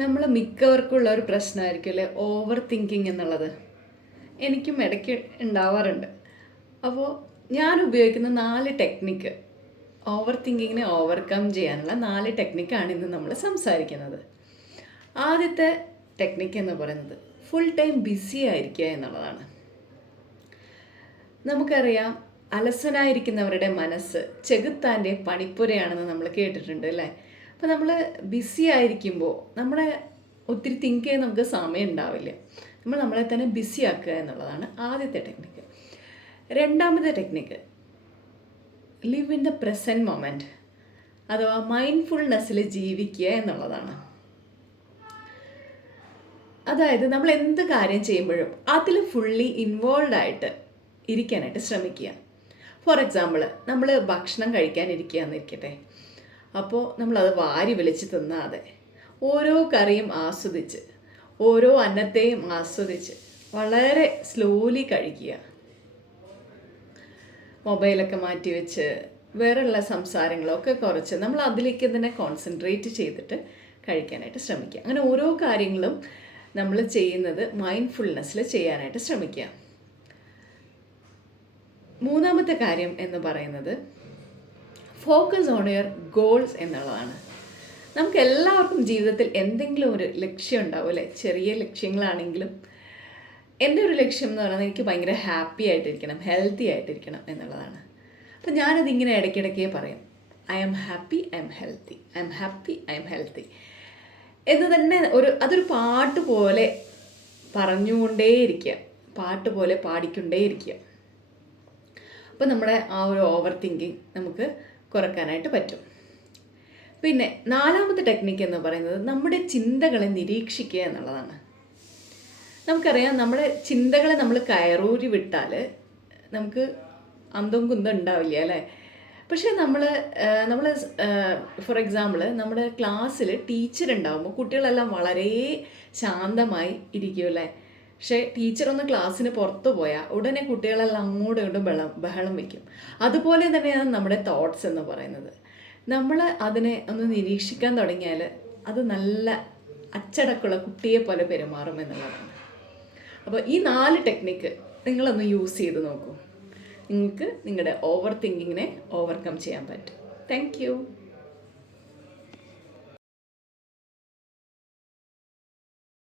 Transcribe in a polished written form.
നമ്മൾ മിക്കവർക്കുള്ള ഒരു പ്രശ്നമായിരിക്കും അല്ലേ, ഓവർ തിങ്കിങ് എന്നുള്ളത്. എനിക്കും ഇടയ്ക്ക് ഉണ്ടാവാറുണ്ട്. അപ്പോൾ ഞാൻ ഉപയോഗിക്കുന്ന 4 ടെക്നിക്ക്, ഓവർ തിങ്കിങ്ങിനെ ഓവർകം ചെയ്യാനുള്ള 4 ടെക്നിക്കാണ് ഇന്ന് നമ്മൾ സംസാരിക്കുന്നത്. ആദ്യത്തെ ടെക്നിക്ക് എന്ന് പറയുന്നത് ഫുൾ ടൈം ബിസി ആയിരിക്കുക എന്നുള്ളതാണ്. നമുക്കറിയാം, അലസനായിരിക്കുന്നവരുടെ മനസ്സ് ചെകുത്താൻ്റെ പണിപ്പുരയാണെന്ന് നമ്മൾ കേട്ടിട്ടുണ്ട് അല്ലേ. അപ്പോൾ നമ്മൾ ബിസി ആയിരിക്കുമ്പോൾ നമ്മളെ ഒത്തിരി തിങ്ക് ചെയ്യാൻ നമുക്ക് സമയം ഉണ്ടാവില്ല. നമ്മൾ നമ്മളെ തന്നെ ബിസി ആക്കുക എന്നുള്ളതാണ് ആദ്യത്തെ ടെക്നിക്ക്. രണ്ടാമത്തെ technique live in the present moment, അഥവാ മൈൻഡ്ഫുൾനെസ്സിൽ ജീവിക്കുക എന്നുള്ളതാണ്. അതായത് നമ്മൾ എന്ത് കാര്യം ചെയ്യുമ്പോഴും അതിൽ ഫുള്ളി ഇൻവോൾവ് ആയിട്ട് ഇരിക്കാനായിട്ട് ശ്രമിക്കുക. ഫോർ എക്സാമ്പിൾ, നമ്മൾ ഭക്ഷണം കഴിക്കാനിരിക്കുക എന്നിരിക്കട്ടെ. അപ്പോൾ നമ്മളത് വാരി വലിച്ച് തിന്നാതെ ഓരോ കറിയും ആസ്വദിച്ച്, ഓരോ അന്നത്തെയും ആസ്വദിച്ച് വളരെ സ്ലോലി കഴിക്കുക. മൊബൈലൊക്കെ മാറ്റി വെച്ച് വേറെയുള്ള സംസാരങ്ങളൊക്കെ കുറച്ച് നമ്മൾ അതിലേക്ക് തന്നെ കോൺസെൻട്രേറ്റ് ചെയ്തിട്ട് കഴിക്കാനായിട്ട് ശ്രമിക്കുക. അങ്ങനെ ഓരോ കാര്യങ്ങളും നമ്മൾ ചെയ്യുന്നത് മൈൻഡ്ഫുൾനെസ്സിൽ ചെയ്യാനായിട്ട് ശ്രമിക്കുക. മൂന്നാമത്തെ കാര്യം എന്ന് പറയുന്നത് ഫോക്കസ് ഓൺ യുവർ ഗോൾസ് എന്നുള്ളതാണ്. നമുക്ക് എല്ലാവർക്കും ജീവിതത്തിൽ എന്തെങ്കിലും ഒരു ലക്ഷ്യം ഉണ്ടാവും അല്ലേ. ചെറിയ ലക്ഷ്യങ്ങളാണെങ്കിലും എൻ്റെ ഒരു ലക്ഷ്യം എന്ന് പറയുന്നത് എനിക്ക് ഭയങ്കര ഹാപ്പി ആയിട്ടിരിക്കണം, ഹെൽത്തി ആയിട്ടിരിക്കണം എന്നുള്ളതാണ്. അപ്പം ഞാനതിങ്ങനെ ഇടയ്ക്കിടയ്ക്ക് പറയും, I am happy, I am healthy, I am happy, I am healthy എന്ന് തന്നെ അതൊരു പാട്ട് പോലെ പറഞ്ഞുകൊണ്ടേയിരിക്കുക, പാട്ട് പോലെ പാടിക്കൊണ്ടേയിരിക്കുക. അപ്പോൾ നമ്മുടെ ആ ഒരു ഓവർ തിങ്കിങ് നമുക്ക് കുറയ്ക്കാനായിട്ട് പറ്റും. പിന്നെ നാലാമത്തെ ടെക്നിക്ക് എന്ന് പറയുന്നത് നമ്മുടെ ചിന്തകളെ നിരീക്ഷിക്കുക എന്നുള്ളതാണ്. നമുക്കറിയാം, നമ്മുടെ ചിന്തകളെ നമ്മൾ കയറൂരി വിട്ടാൽ നമുക്ക് അന്തം കുന്തം ഉണ്ടാവില്ല അല്ലേ. പക്ഷേ നമ്മൾ ഫോർ എക്സാമ്പിൾ നമ്മുടെ ക്ലാസ്സിൽ ടീച്ചർ ഉണ്ടാകുമ്പോൾ കുട്ടികളെല്ലാം വളരെ ശാന്തമായി ഇരിക്കും അല്ലേ. പക്ഷേ ടീച്ചറൊന്ന് ക്ലാസ്സിന് പുറത്തു പോയാൽ ഉടനെ കുട്ടികളെല്ലാം അങ്ങോട്ടും ഇങ്ങോട്ടും ബഹളം വയ്ക്കും. അതുപോലെ തന്നെയാണ് നമ്മുടെ തോട്ട്സ് എന്ന് പറയുന്നത്. നമ്മൾ അതിനെ ഒന്ന് നിരീക്ഷിക്കാൻ തുടങ്ങിയാൽ അത് നല്ല അച്ചടക്കമുള്ള കുട്ടിയെ പോലെ പെരുമാറും എന്നുള്ളതാണ്. അപ്പോൾ ഈ 4 ടെക്നിക്ക് നിങ്ങളൊന്ന് യൂസ് ചെയ്ത് നോക്കൂ. നിങ്ങൾക്ക് നിങ്ങളുടെ ഓവർ തിങ്കിങ്ങിനെ ഓവർകം ചെയ്യാൻ പറ്റും. Thank you.